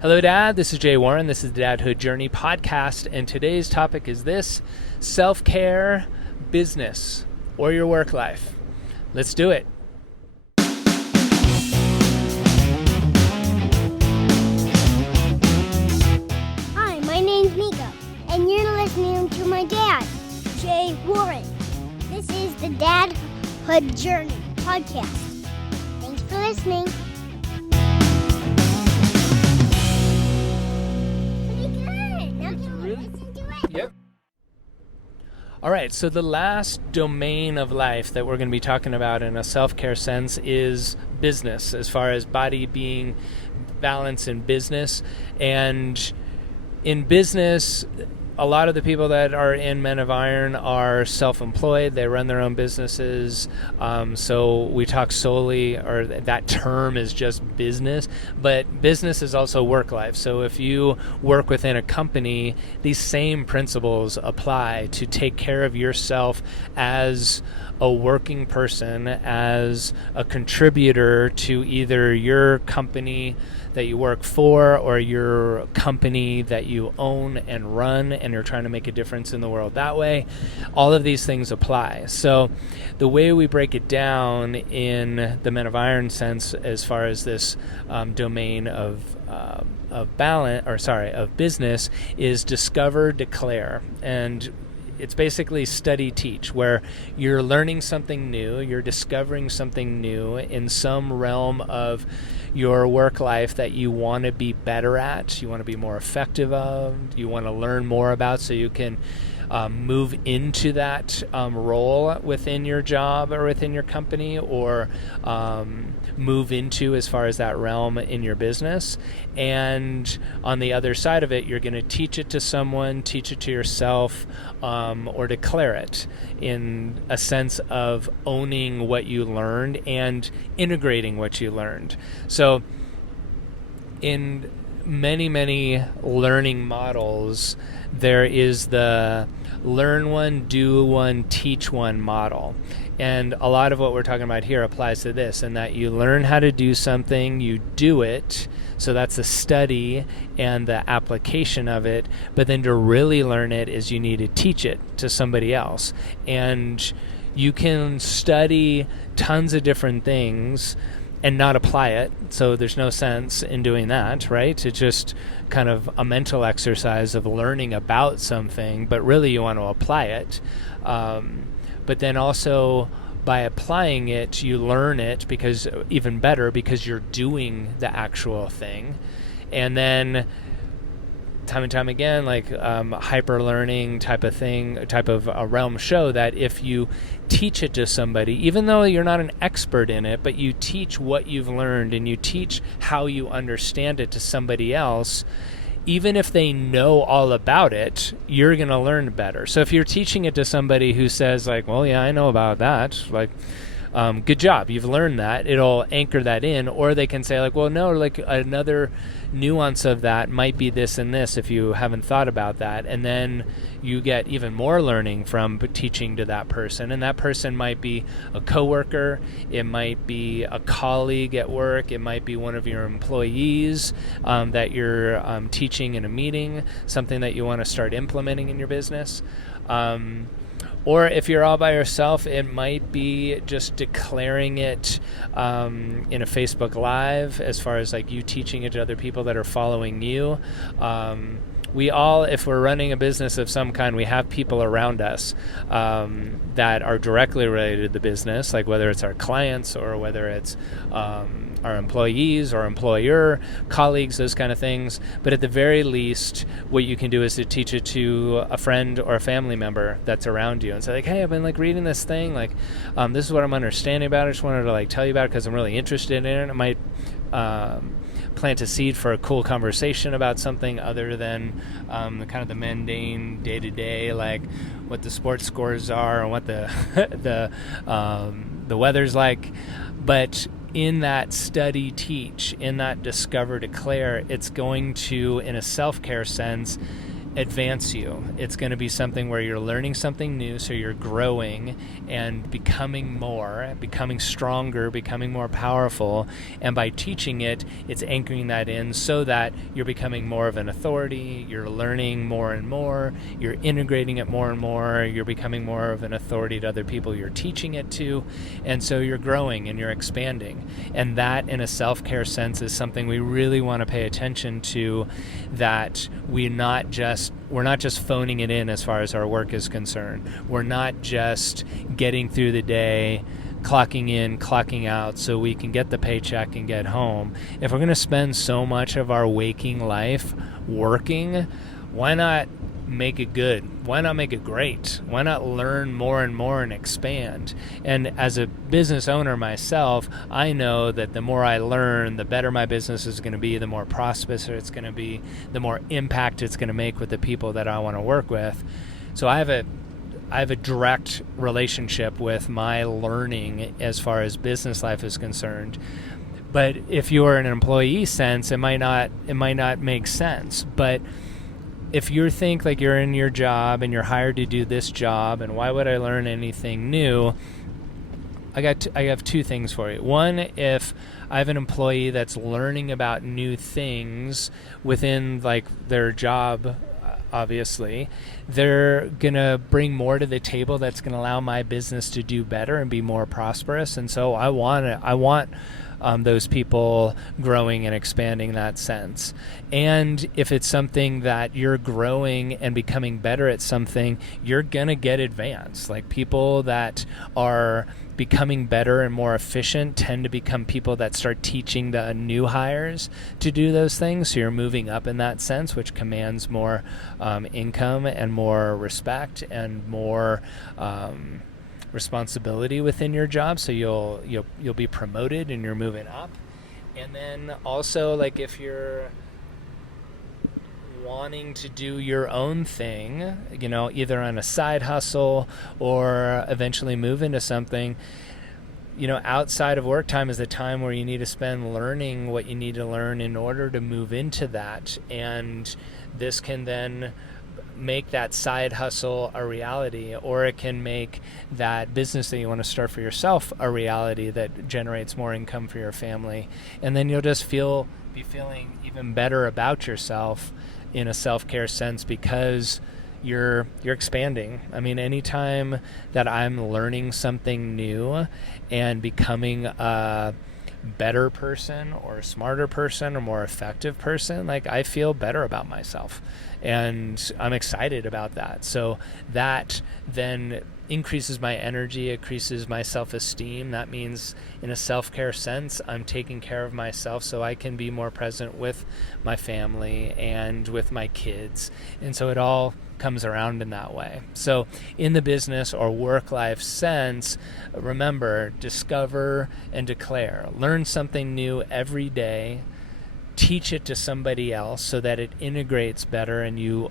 Hello, Dad. This is Jay Warren. This is the Dadhood Journey podcast, and today's topic is this: self-care, business, or your work life. Let's do it. Hi, my name's Mika, and you're listening to my dad, Jay Warren. This is the Dadhood Journey podcast. Thanks for listening. Pretty good. Now can we listen to it? Yep. All right, so the last domain of life that we're going to be talking about in a self-care sense is business, as far as body being balanced in business. And in business, a lot of the people that are in Men of Iron are self-employed. They run their own businesses. So we talk solely, or that term is just business, but business is also work life. So if you work within a company, these same principles apply to take care of yourself as a working person, as a contributor to either your company that you work for or your company that you own and run, and you're trying to make a difference in the world that way. All of these things apply. So the way we break it down in the Men of Iron sense, as far as this domain of business, is discover, declare. And it's basically study, teach, where you're learning something new, you're discovering something new in some realm of your work life that you want to be better at, you want to be more effective of, you want to learn more about, so you can move into that role within your job or within your company, or move into as far as that realm in your business. And on the other side of it, you're going to teach it to someone, teach it to yourself, or declare it in a sense of owning what you learned and integrating what you learned. So in many learning models, there is the learn one, do one, teach one model. And a lot of what we're talking about here applies to this, in that you learn how to do something, you do it, so that's the study and the application of it, but then to really learn it is you need to teach it to somebody else. And you can study tons of different things and not apply it, so there's no sense in doing that, right? It's just kind of a mental exercise of learning about something, but really you want to apply it. But then also by applying it, you learn it, because even better, because you're doing the actual thing. And then time and time again, like hyper learning type of thing, type of a realm show that if you teach it to somebody, even though you're not an expert in it, but you teach what you've learned and you teach how you understand it to somebody else, even if they know all about it, you're going to learn better. So if you're teaching it to somebody who says like, well, yeah, I know about that, like, good job, you've learned that, it'll anchor that in. Or they can say like, well, no, like another nuance of that might be this and this, if you haven't thought about that. And then you get even more learning from teaching to that person. And that person might be a coworker, it might be a colleague at work, it might be one of your employees that you're teaching in a meeting, something that you want to start implementing in your business. Or if you're all by yourself, it might be just declaring it in a Facebook Live, as far as like you teaching it to other people that are following you. We all, if we're running a business of some kind, we have people around us that are directly related to the business, like whether it's our clients or whether it's our employees or employer, colleagues, those kind of things. But at the very least, what you can do is to teach it to a friend or a family member that's around you and say like, hey, I've been like reading this thing, like this is what I'm understanding about it. I just wanted to like tell you about it because I'm really interested in it. It might plant a seed for a cool conversation about something other than the kind of the mundane day-to-day, like what the sports scores are and what the the weather's like. But in that study, teach, in that discover, declare, it's going to, in a self-care sense, advance you. It's going to be something where you're learning something new, so you're growing and becoming more, becoming stronger, becoming more powerful. And by teaching it, it's anchoring that in so that you're becoming more of an authority, you're learning more and more, you're integrating it more and more, you're becoming more of an authority to other people you're teaching it to, and so you're growing and you're expanding. And that, in a self-care sense, is something we really want to pay attention to, that we're not just phoning it in as far as our work is concerned. We're not just getting through the day, clocking in, clocking out so we can get the paycheck and get home. If we're going to spend so much of our waking life working, why not make it good? Why not make it great? Why not learn more and more and expand? And as a business owner myself, I know that the more I learn, the better my business is going to be, the more prosperous it's going to be, the more impact it's going to make with the people that I want to work with. So I have a direct relationship with my learning as far as business life is concerned. But if you're in an employee sense, it might not make sense. But if you think like you're in your job and you're hired to do this job, and why would I learn anything new? I have two things for you. One, if I have an employee that's learning about new things within like their job, obviously, they're going to bring more to the table that's going to allow my business to do better and be more prosperous. And so I want those people growing and expanding that sense. And if it's something that you're growing and becoming better at something, you're going to get advanced. Like people that are becoming better and more efficient tend to become people that start teaching the new hires to do those things. So you're moving up in that sense, which commands more income and more respect and more responsibility within your job. So you'll be promoted and you're moving up. And then also, like, if you're wanting to do your own thing, either on a side hustle or eventually move into something, outside of work time is the time where you need to spend learning what you need to learn in order to move into that. And this can then make that side hustle a reality, or it can make that business that you want to start for yourself a reality that generates more income for your family. And then you'll just be feeling even better about yourself in a self-care sense because you're expanding. I mean, anytime that I'm learning something new and becoming a better person or a smarter person or more effective person, like, I feel better about myself. And I'm excited about that. So that then increases my energy, increases my self-esteem. That means in a self-care sense, I'm taking care of myself so I can be more present with my family and with my kids. And so it all comes around in that way. So in the business or work-life sense, remember, discover and declare. Learn something new every day. Teach it to somebody else so that it integrates better and you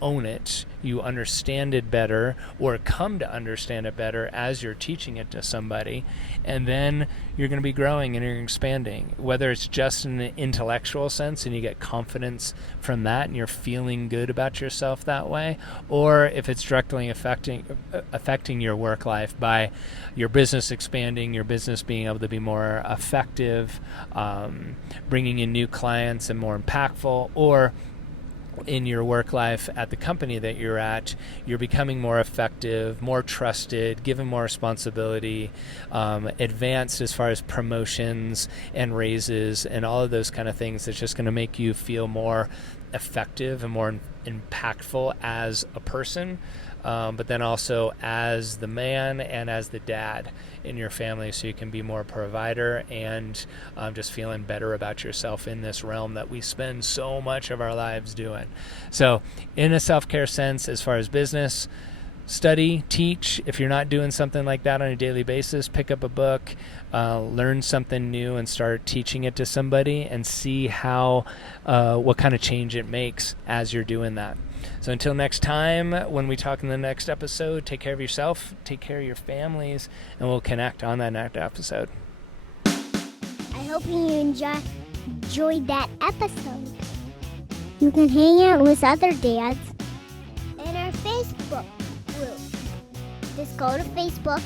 own it, you understand it better, or come to understand it better as you're teaching it to somebody. And then you're going to be growing and you're expanding, whether it's just in an intellectual sense and you get confidence from that and you're feeling good about yourself that way, or if it's directly affecting your work life by your business expanding, your business being able to be more effective, bringing in new clients and more impactful, or in your work life at the company that you're at, you're becoming more effective, more trusted, given more responsibility, advanced as far as promotions and raises and all of those kind of things. That's just going to make you feel more effective and more impactful as a person, but then also as the man and as the dad in your family, so you can be more provider and just feeling better about yourself in this realm that we spend so much of our lives doing. So in a self-care sense, as far as business, study, teach. If you're not doing something like that on a daily basis, pick up a book, learn something new and start teaching it to somebody and see how what kind of change it makes as you're doing that. So until next time, when we talk in the next episode, take care of yourself, take care of your families, and we'll connect on that next episode. I hope you enjoyed that episode. You can hang out with other dads Just go to Facebook,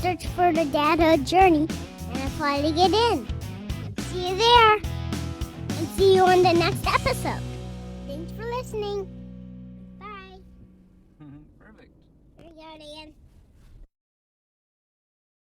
search for the Dadhood Journey, and apply to get in. See you there, and see you on the next episode. Thanks for listening. Bye. Perfect. There you go, Dan.